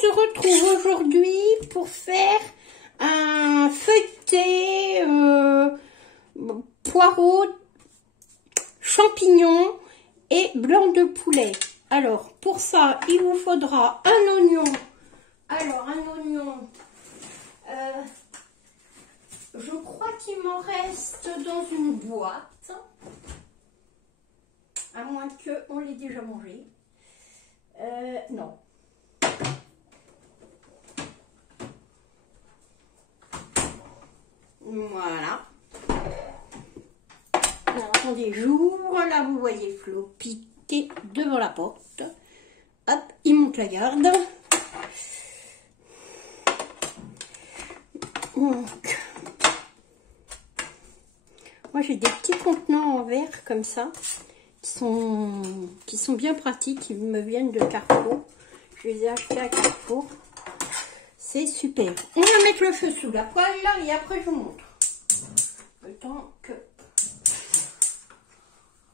se retrouve aujourd'hui pour faire un feuilleté poireaux, champignons et blanc de poulet. Alors, pour ça, il vous faudra un oignon. Alors, un oignon, je crois qu'il m'en reste dans une boîte. À moins qu'on l'ait déjà mangé. Non. Voilà. Alors, attendez, j'ouvre. Là, vous voyez Flo piquer devant la porte. Hop, il monte la garde. Donc, moi j'ai des petits contenants en verre comme ça qui sont bien pratiques. Ils me viennent de Carrefour. Je les ai achetés à Carrefour. C'est super. On va mettre le feu sous la poêle là et après je vous montre. Le temps que...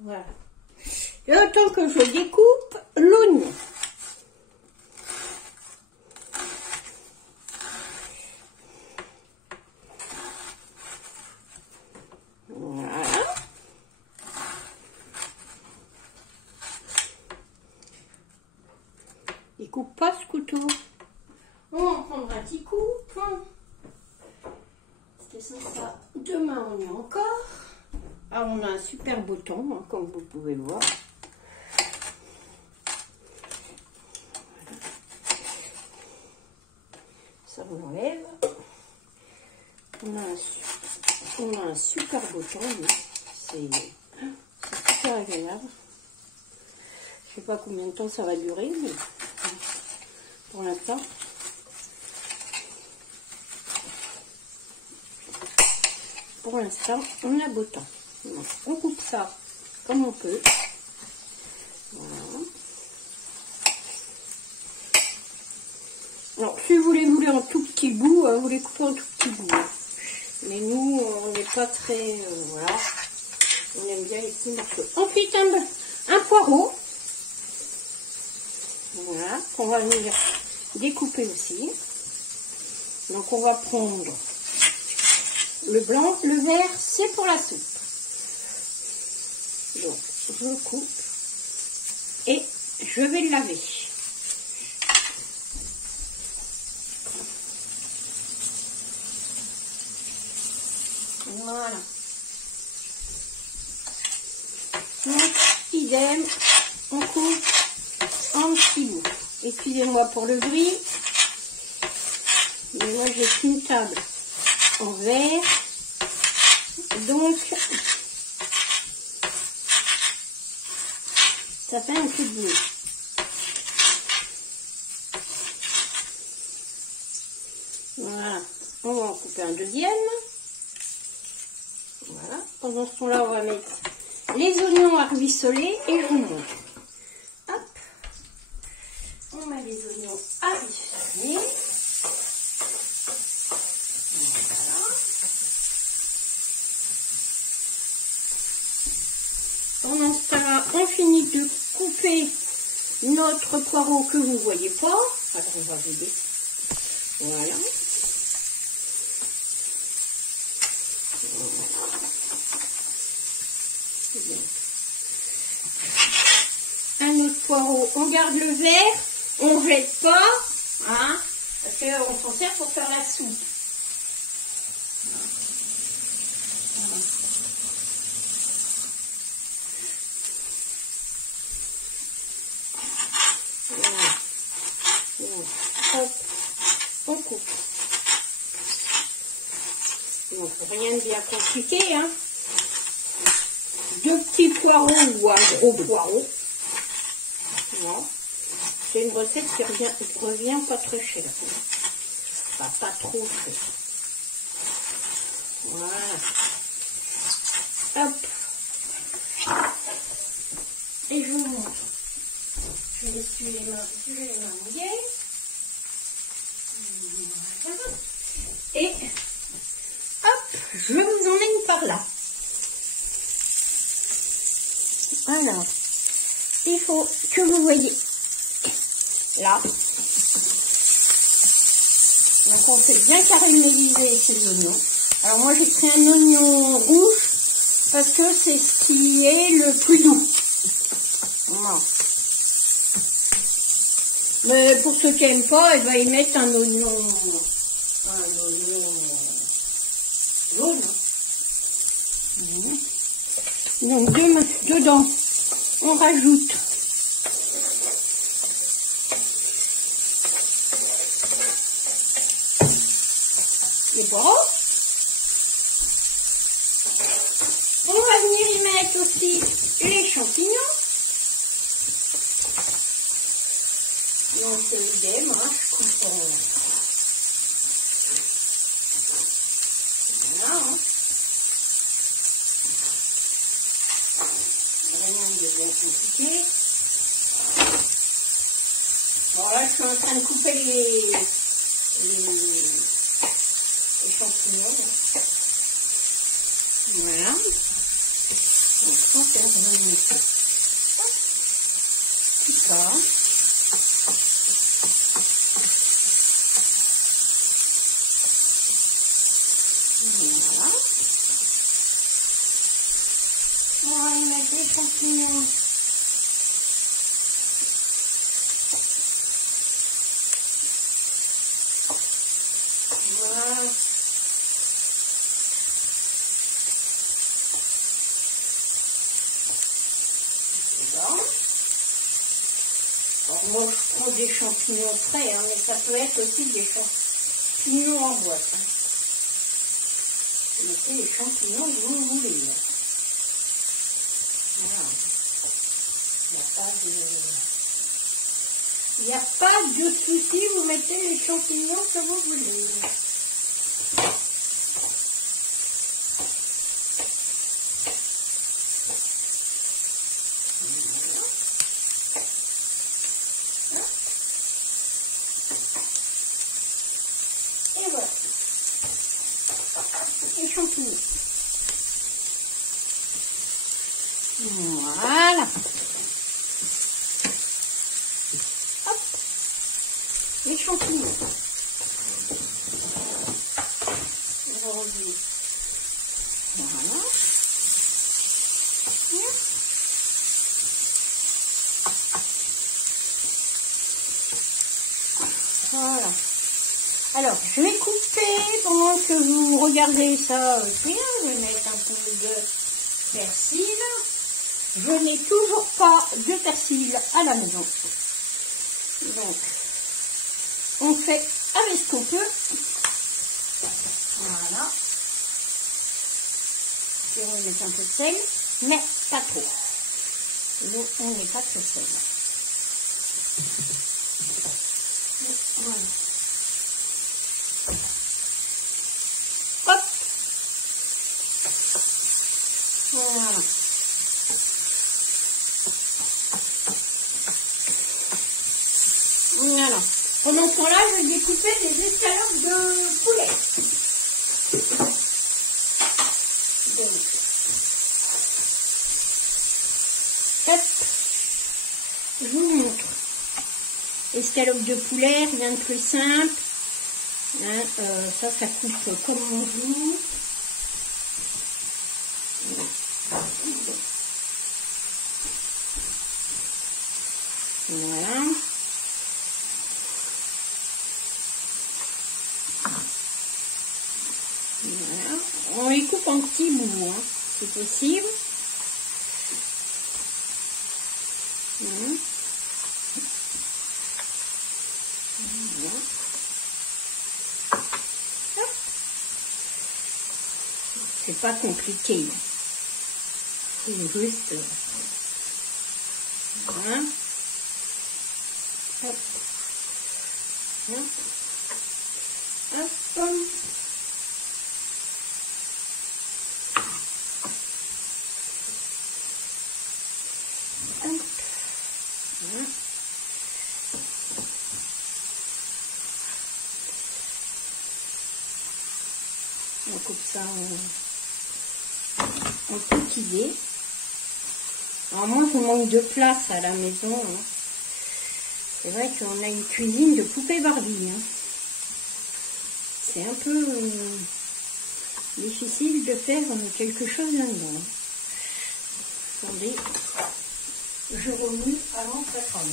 Voilà. Le temps que je découpe l'oignon. Voilà. Il coupe pas ce couteau. On va en prendre un petit coup. C'était ça. Demain on y est encore. Ah, on a un super bouton, hein, comme vous pouvez voir. Voilà. Ça on l'enlève. On a un super bouton. C'est super agréable. Je sais pas combien de temps ça va durer, mais pour l'instant. Pour l'instant, on a beau temps. Donc, on coupe ça comme on peut. Voilà. Alors, si vous les voulez en tout petit bout, vous les coupez en tout petit bout. Mais nous, on n'est pas très... voilà. On aime bien les petits morceaux. Ensuite, un poireau. Voilà, qu'on va venir découper aussi. Donc, on va prendre le blanc, le vert, c'est pour la soupe. Donc, je le coupe et je vais le laver. Voilà. Donc, idem, on coupe en petits bouts. Excusez-moi pour le bruit, mais moi j'ai qu'une table en verre, donc ça fait un peu de bruit. Voilà, on va en couper un deuxième. Voilà, pendant ce temps-là, on va mettre les oignons à ruisseler et je vous montre. Hop, on met les oignons à ruisseler. Voilà. Pendant ce temps-là, on finit de couper notre poireau que vous ne voyez pas. Alors, on va vider. Voilà. Un autre poireau, on garde le vert, on ne jette pas, hein, parce qu'on s'en sert pour faire la soupe. Voilà. Hop, on coupe. Donc, rien de bien compliqué, hein. Deux petits poireaux ou un gros poireau. Voilà. C'est une recette qui revient pas très cher. Enfin, pas trop cher. Voilà. Hop. Et je vous montre. Je vais essuyer les mains, j'ai les mains mouillées. Voilà. Et hop, je vous emmène par là. Alors, il faut que vous voyez là Donc on fait bien caraméliser ces oignons. Alors moi j'ai pris un oignon rouge parce que c'est ce qui est le plus doux. Voilà. Mais pour ceux qui n'aiment pas, ils mettent un oignon jaune. Donc dedans, on rajoute les poireaux. On va venir y mettre aussi les champignons. Donc idem, hein, je coupe en... Voilà, hein. Rien de bien compliqué. Bon là je suis en train de couper les champignons. Là. Voilà. Donc on fait remonter tout ça. Voilà. On va y mettre les champignons. Voilà. Alors moi je prends des champignons frais, hein, mais ça peut être aussi des champignons en boîte. Hein. Vous mettez les champignons que vous voulez. Hein. Voilà. Il n'y a pas de souci, vous mettez les champignons que vous voulez. Et voilà. Les champignons. Voilà. Hop. Les champignons. Aujourd'hui. Voilà. Voilà. Alors, je vais couper pendant que vous regardez ça aussi. Je vais mettre un peu de persil. Je n'ai toujours pas de persil à la maison. Donc, on fait avec ce qu'on peut. Voilà. Je vais remettre un peu de sel, mais pas trop. L'eau, on n'est pas très sel. Voilà. Hop. Voilà. Voilà. Pendant ce temps-là, je vais découper des escalopes de poulet. Donc, hop, je vous montre. Escalope de poulet, rien de plus simple. Hein, ça coupe comme on veut. Voilà. Voilà. On les coupe en petits bouts, hein, c'est possible. Voilà. Voilà. C'est pas compliqué. C'est juste. Voilà. Hop. Hop. Hop. Voilà. On coupe ça en petits dés. Alors moi je manque de place à la maison. Hein. C'est vrai qu'on a une cuisine de poupée Barbie. Hein. c'est un peu difficile de faire quelque chose là-dedans. Attendez, je remue avant que ça crame.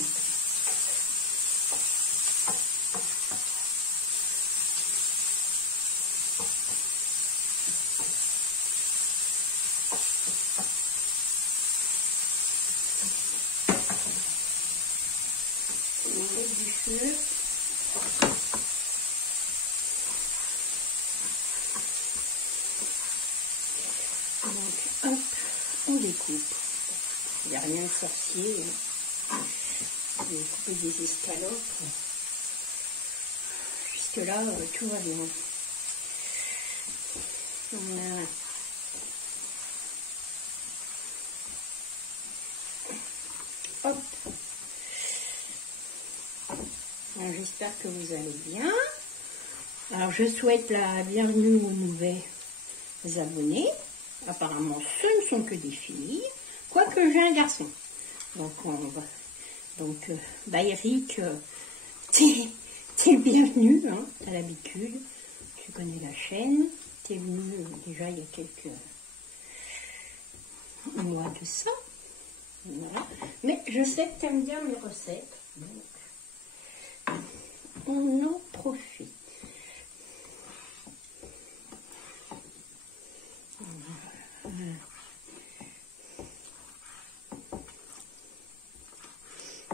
On va mettre du feu. Donc, hop, on découpe. Il n'y a rien de sorcier. Je vais couper des escalopes. Jusque là, tout va bien. Voilà. Hop. J'espère que vous allez bien. Alors, je souhaite la bienvenue aux nouveaux abonnés. Apparemment, ce ne sont que des filles. Quoique j'ai un garçon. Donc, on va. Donc, Eric, t'es le bienvenu, hein, à l'habitude. Tu connais la chaîne. T'es venu déjà il y a quelques mois de ça. Voilà. Mais je sais que t'aimes bien mes recettes. Donc, on en profite. Voilà.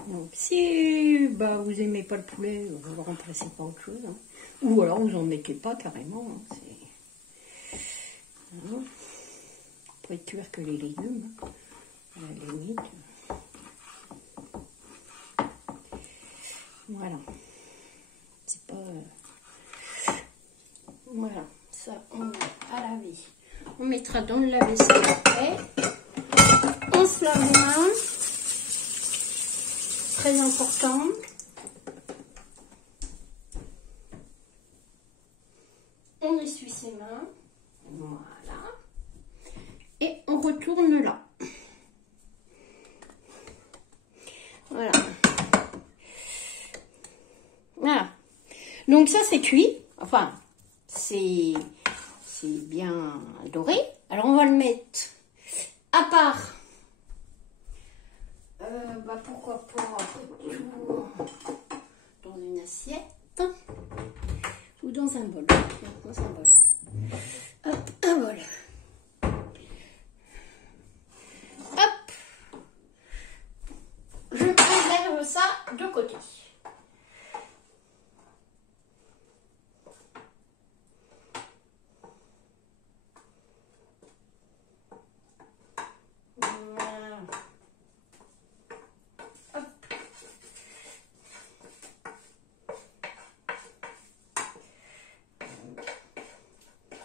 Donc, si vous aimez pas le poulet, vous le remplacez par autre chose. Hein. Ou alors vous en mettez pas carrément. Hein. Vous pouvez cuire que les légumes, à la limite. Voilà. C'est pas... Voilà. Ça, on met à laver. On mettra dans le lave-vaisselle après. On se lave les mains. Très important. On essuie ses mains. Voilà. Et on retourne là. Voilà. Voilà. Donc ça c'est cuit. Enfin, c'est bien doré. Alors on va le mettre à part. Pourquoi pas tout dans une assiette ou dans un bol. Dans un bol. Hop, un bol. Hop. Je réserve ça de côté.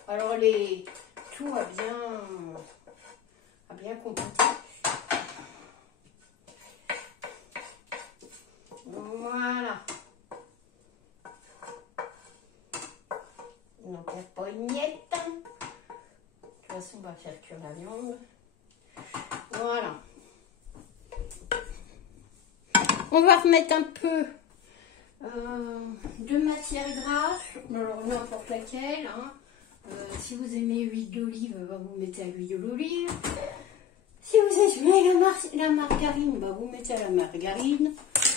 Alors tout a bien complété. Voilà. Donc il n'y a pas une miette. De toute façon, on va faire cuire la viande. Voilà. On va remettre un peu de matière grasse. Alors n'importe laquelle. Hein. Si vous aimez l'huile d'olive, vous mettez à l'huile d'olive. Si vous aimez la margarine, vous mettez à la margarine.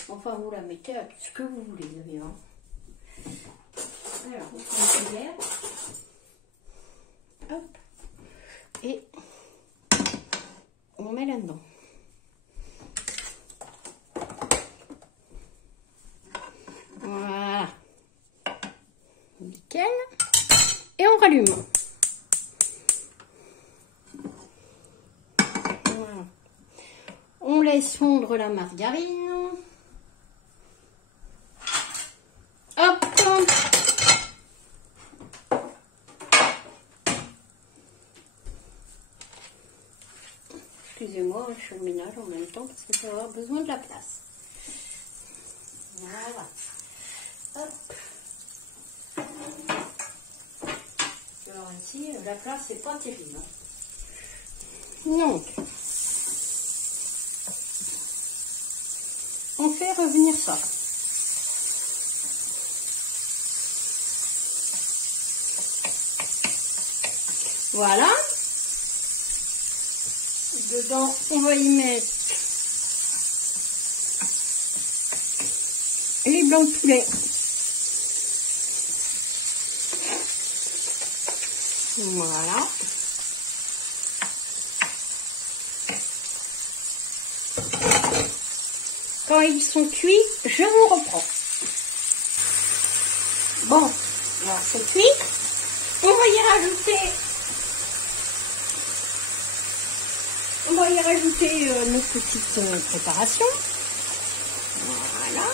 Enfin, vous la mettez à ce que vous voulez, d'ailleurs. Alors, on prend une cuillère. Hop. Et on met là-dedans. Voilà. Nickel. Et on rallume. Voilà. On laisse fondre la margarine. Hop. Excusez-moi, je fais le ménage en même temps parce que je vais avoir besoin de la place. Voilà. Hop. Alors ici, la place, c'est pas terrible. Donc, on fait revenir ça. Voilà. Dedans, on va y mettre les blancs de poulet. Voilà. Quand ils sont cuits, je vous reprends. Bon, alors c'est cuit. On va y rajouter nos petites préparations. Voilà.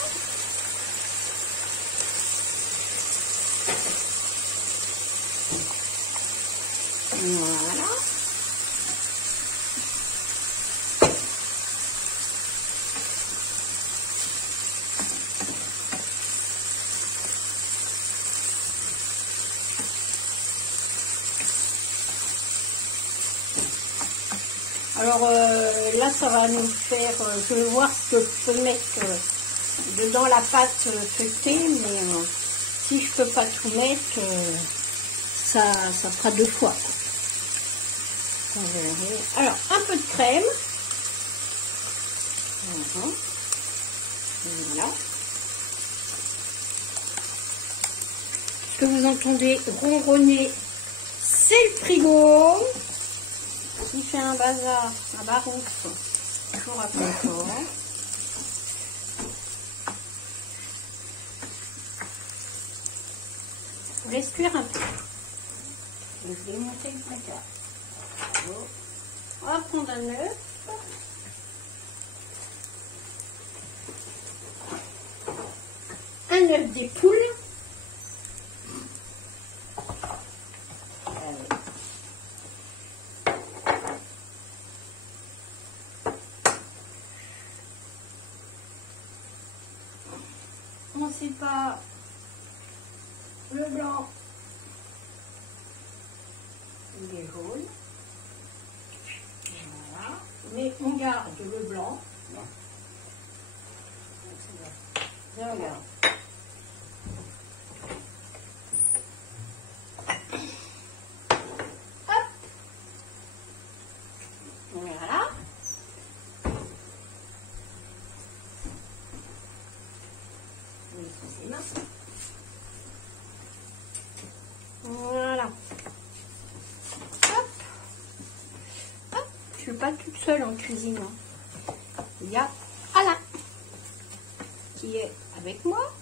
Voilà. Alors là, ça va nous faire, je vais voir ce que je peux mettre dedans la pâte feuilletée, mais si je peux pas tout mettre, ça fera 2 fois. Alors, un peu de crème. Voilà. Ce que vous entendez ronronner, c'est le frigo. Il fait un bazar, un barouf, toujours à confort. Je laisse cuire un peu. Je vais monter le placard. On va prendre un œuf. Un œuf des poules. On ne sait pas le blanc, il est jaune. Voilà. Mais on garde le blanc. Bien, on garde. Hop. Voilà. Voilà. Hop. Hop. Je ne suis pas toute seule en cuisine. Il y a Alain qui est avec moi.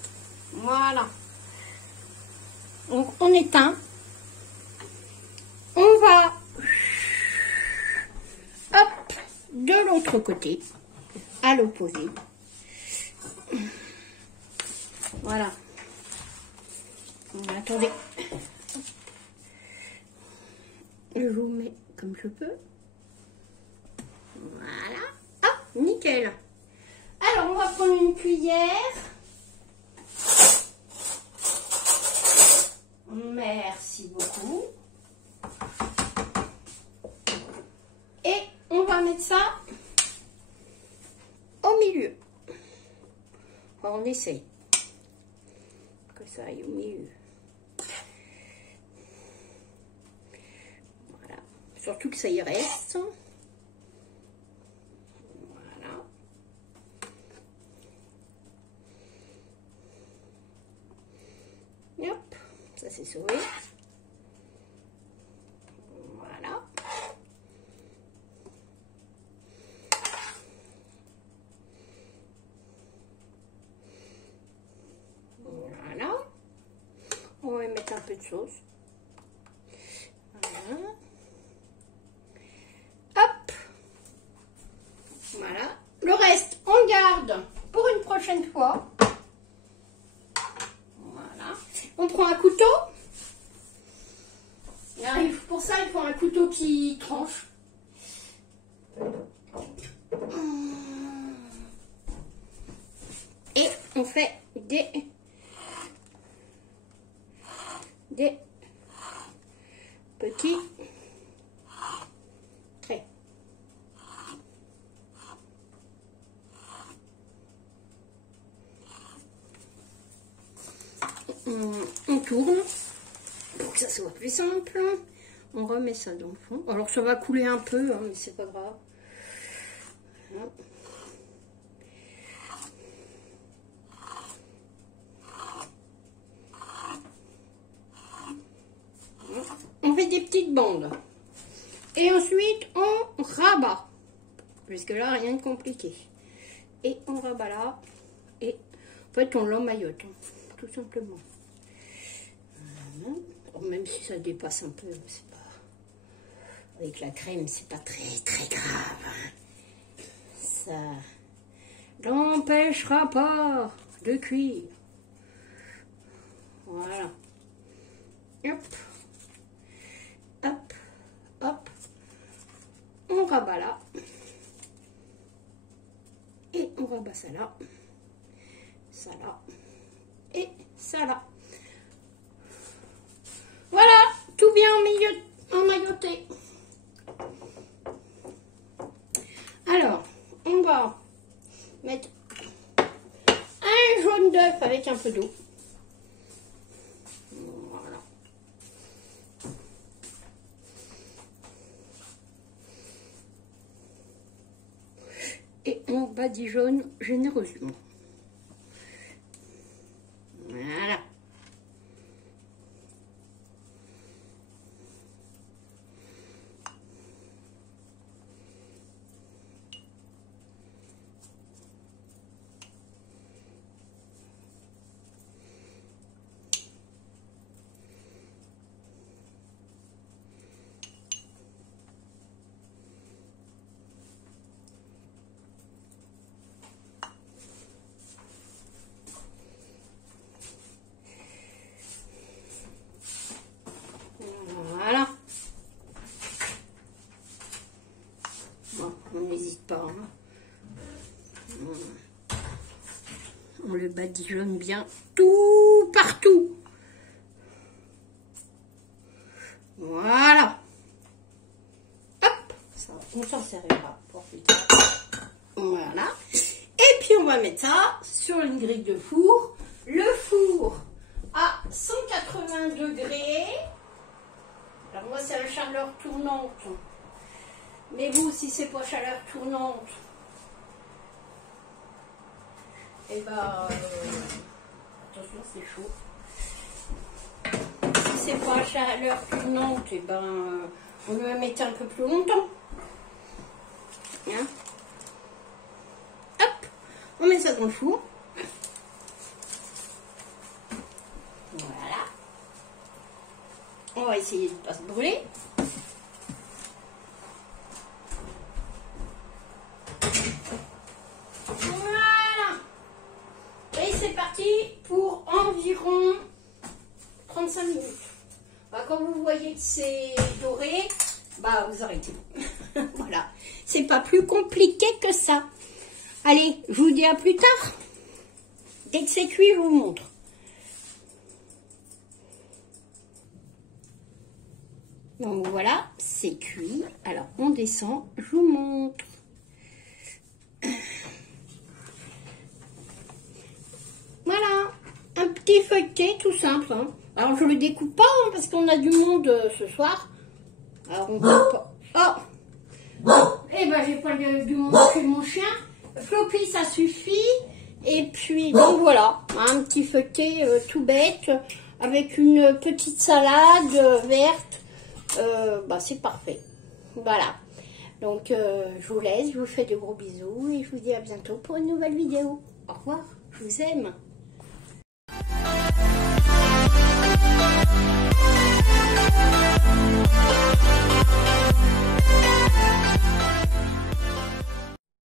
Voilà. Donc on éteint. On va hop de l'autre côté, à l'opposé. Voilà. Attendez. Je vous mets comme je peux. Voilà. Hop, nickel. Alors, on va prendre une cuillère. Merci beaucoup. Et on va mettre ça au milieu. Enfin, on essaye que ça aille au milieu. Voilà. Surtout que ça y reste. Voilà. Hop, ça c'est sauvé. Voilà. Voilà. On va mettre un peu de sauce. Voilà. Hop. Voilà. Le reste, on garde pour une prochaine fois. Voilà. On prend un couteau. Pour ça, il faut un couteau qui tranche. Et on fait des petits traits. On tourne pour que ça soit plus simple. on remet ça dans le fond. Alors ça va couler un peu, hein, mais c'est pas grave. On fait des petites bandes. Et ensuite, on rabat. Jusque là, rien de compliqué. Et on rabat là. Et en fait, on l'emmaillote, hein, tout simplement. Même si ça dépasse un peu, c'est pas... Avec la crème, c'est pas très grave. Hein. Ça n'empêchera pas de cuire. Voilà. Hop. Hop. Hop. On rabat là. Et on rabat ça là. Ça là. Et ça là. Voilà, tout bien emmailloté. Alors, on va mettre un jaune d'œuf avec un peu d'eau. Voilà. Et on badigeonne généreusement. Voilà. Voilà. Bon, on n'hésite pas. Hein. On le badigeonne bien tout partout. Voilà. Hop. Ça, on s'en servira pour plus tard. Voilà. Et puis on va mettre ça sur une grille de four. Le four à 180 degrés. Alors moi c'est la chaleur tournante, mais vous si c'est pas chaleur tournante, et ben attention c'est chaud. Si c'est pas chaleur tournante, et ben on le met un peu plus longtemps. Hein? Hop, on met ça dans le four. Voilà. On va essayer de ne pas se brûler. Voilà. Et c'est parti pour environ 35 minutes. Bah, quand vous voyez que c'est doré, bah vous arrêtez. Voilà. C'est pas plus compliqué que ça. Allez, je vous dis à plus tard. Dès que c'est cuit, je vous montre. Donc voilà, c'est cuit. Alors on descend, je vous montre. Voilà, un petit feuilleté tout simple. Hein. Alors je le découpe pas hein, parce qu'on a du monde ce soir. Alors on peut pas. Oh, eh ben j'ai pas du monde chez mon chien. Floppy ça suffit. Et puis donc voilà, un petit feuilleté tout bête avec une petite salade verte. Bah, c'est parfait. Voilà. Donc, je vous laisse. Je vous fais de gros bisous. Et je vous dis à bientôt pour une nouvelle vidéo. Au revoir. Je vous aime.